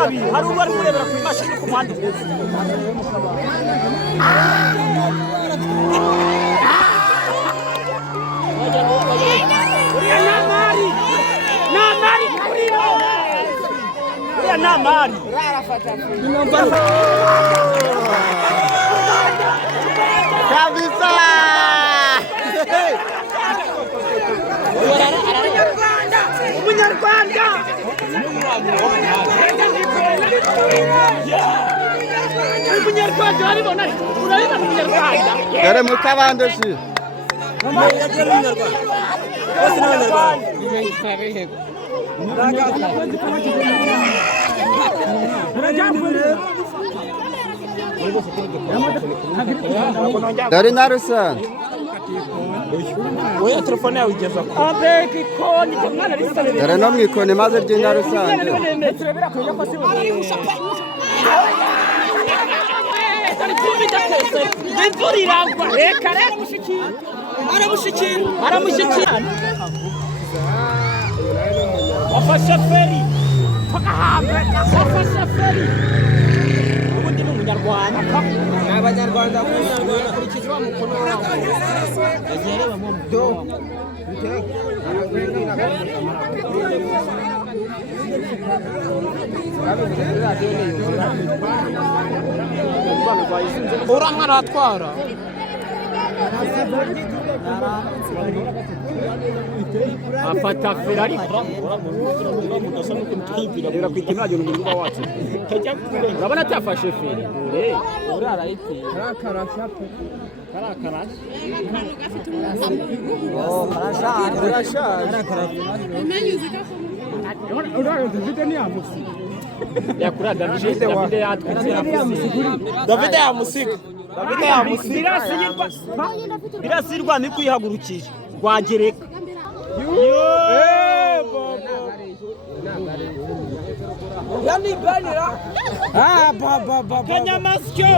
babiri hari uwari murebera ku imashini ku muhanda uriya namari kuriyo uriya namari kabisa umunyarwanda umunyarwanda urabibona umunyarwanda dore mu kabandoshi dore na Rusana oya telefone yawe igeza ko abeka ikoni mwana risale dore no mu ikoni maze ry'ina Rusana wafashe feri wafashe feri ubundi ni umunyarwanda ni abanyarwanda bakurikije wa mukono wabo yagereba mu byo uramwana atwara afata Ferrari urabona cyafashe feri David yamusiga birasirwa ni kwihagurukije rwagereka yani banira baba kanyamasyo